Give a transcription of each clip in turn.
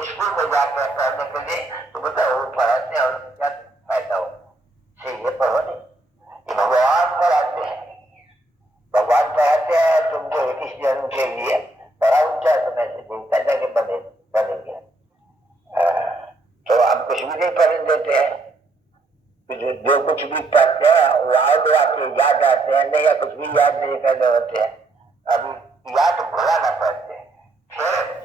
कोई स्कूल में जाते हैं पढ़ने के लिए तो बताओ वो पढ़ाते हैं और क्या फायदा हो, ये पढ़ो नहीं, ये भगवान पढ़ाते हैं, भगवान पढ़ाते हैं तुमको 21 जन्म के लिए बड़ा ऊंचा समय से देवता जाके बनेंगे। तो हम कुछ भी नहीं पढ़ने देते हैं, जो कुछ भी पढ़ते हैं वो आके याद आते हैं नहीं, या कुछ भी याद नहीं करने होते हैं, अभी याद भुला ना पड़ते हैं, फिर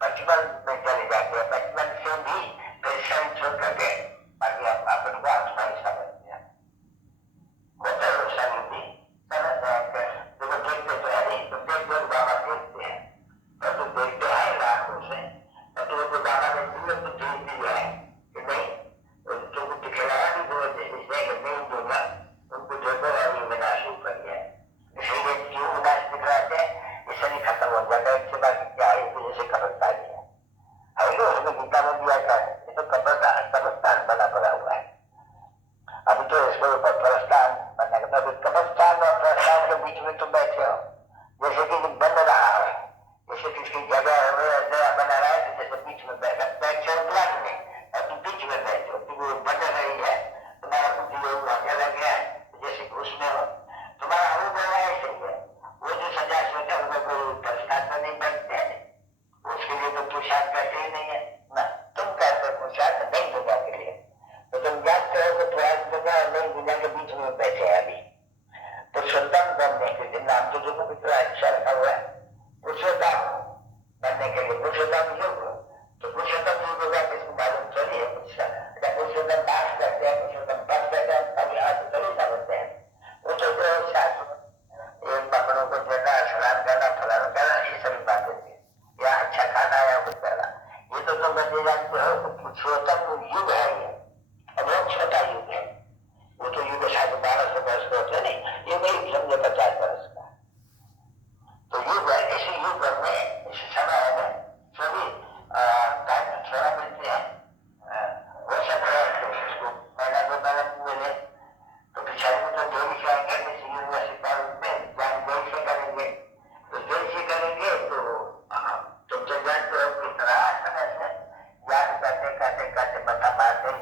बचपन में चले जाते हैं, बचपन से भी पेशेंट छोड़ करके बाकी अपन को आसमान समझते हैं, होता है शनि भी समझते हैं, देखो देखते तो है नहीं, तुम देखते बाबा देखते हैं और तुम देखते हैं लाखों से, और तुमको बाबा ने दिए तो देख दिया है कि नहीं, तुमको दिखलाया भी बहुत है, इसलिए कि नहीं दूंगा उनको देखो और ये विनाश ऊपर गया, इसलिए क्यों विनाश दिख रहा है, इससे नहीं खत्म हो जाता है, इससे बाकी क्या है, इस वजह से कब्रस्तान है। अभी उसने गीता में दिया था, ये तो कब्रस्तान बना पड़ा हुआ है, अभी तो इसके ऊपर प्रस्थान बनना करता है, कब्रस्तान और प्रस्थान के बीच में तुम बैठे हो, जैसे कि बन रहा है, जैसे किसकी जगह नया बना रहा है, तो जैसे बीच में बैठे हो प्लान में, और तुम बीच में बैठे हो, क्योंकि वो बन रही है, तुम्हारा कुछ जो आगे लग गया है, जैसे उसमें हो, तुम्हारा अनुभव ऐसे ही है, वो जो सजा सोचा उनमें कोई प्रस्थान में नहीं बनते हैं, उसके लिए तो पुरुषार्थ करते ही नहीं है ना, तुम कहते पुरुषार्थ नहीं दुनिया के लिए, तो तुम जानते हो कि थोड़ा दुनिया नहीं दुनिया के बीच में बैठे हैं अभी, पुरुषोत्तम बनने के लिए नाम तो जो मित्र अच्छा रखा हुआ है, पुरुषोत्तम बनने के लिए पुरुषोत्तम युग, तो पुरुषोत्तम युग होगा किसको मालूम चलिए, पुरुषोत्तम दास करते हैं, पुरुषोत्तम पद करते हैं, अभी आज चले समझते हैं, वो तो शास्त्र एक पकड़ों को देना, स्नान करना, फलाना करना, ये सभी बातें थी, या अच्छा खाना या कुछ करना, ये तो तुम बच्चे जानते हो कि पुरुषोत्तम युग है ये, और बहुत छोटा युग है, वो तो युग शायद 1200 वर्ष का होता नहीं, ये वही समझे 50 वर्ष का, तो युग है, इसी युग में इस समय में सभी टाइम थोड़ा मिलते हैं, हो सकता है तो उसको पहला दो बैलेंस मिले, तो पिछाड़ी में तो जोड़ी से आएंगे, किसी यूनिवर्सिटी में ज्ञान जोड़ी से करेंगे, तो जोड़ी से करेंगे तो तुम तो जानते हो कितना समय से याद करते करते करते बता मारते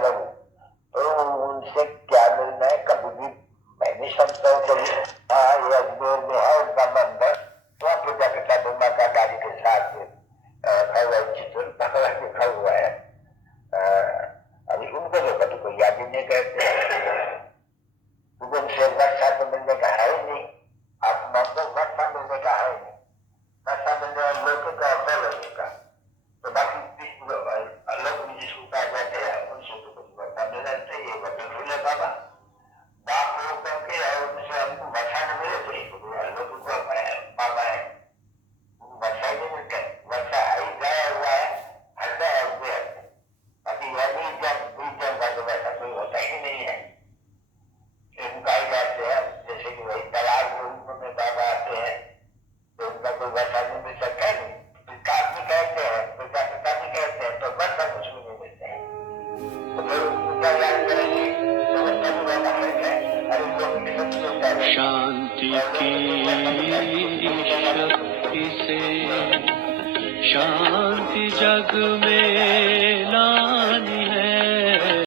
प्रभु, तो उनसे क्या मिलना है? कभी भी मैं नहीं समझता हूँ कभी। हाँ, ये अजमेर में है उनका मंदिर, वहाँ प्रजापिता ब्रह्मा का गाड़ी के साथ चित्र लिखा हुआ है। अभी उनको जो कभी कोई याद ही नहीं करते, क्योंकि उनसे वर्षा तो मिलने का है ही नहीं, आत्मा को वर्षा मिलने का है ही नहीं, वर्षा मिलने वाले लोगों का और लोगों का। तो बाकी लोग जिसको कहा जाते हैं उनसे तो कुछ वर्षा मिलना चाहिए, वचन मिले बाबा बाप लोग करके उनसे हमको वर्षा न मिले तो लोगों को बाबा है वर्षा ही नहीं मिलता, वर्षा आई गया हुआ है, हर गया हुए है। बाकी यह बीज का तो वैसा कोई होता ही नहीं है। उनका ही जाते हैं, जैसे कि वही तालाब के रूप में बाबा आते हैं, तो उनका कोई वर्षा नहीं मिल सकता है। विकास भी कहते हैं, प्रजापिता भी कहते हैं, तो वर्षा कुछ भी नहीं मिलते हैं। तो फिर उनका याद करेंगे तो वर्षा भी रहना है। अरे लोग शांति की शक्ति से शांति जग में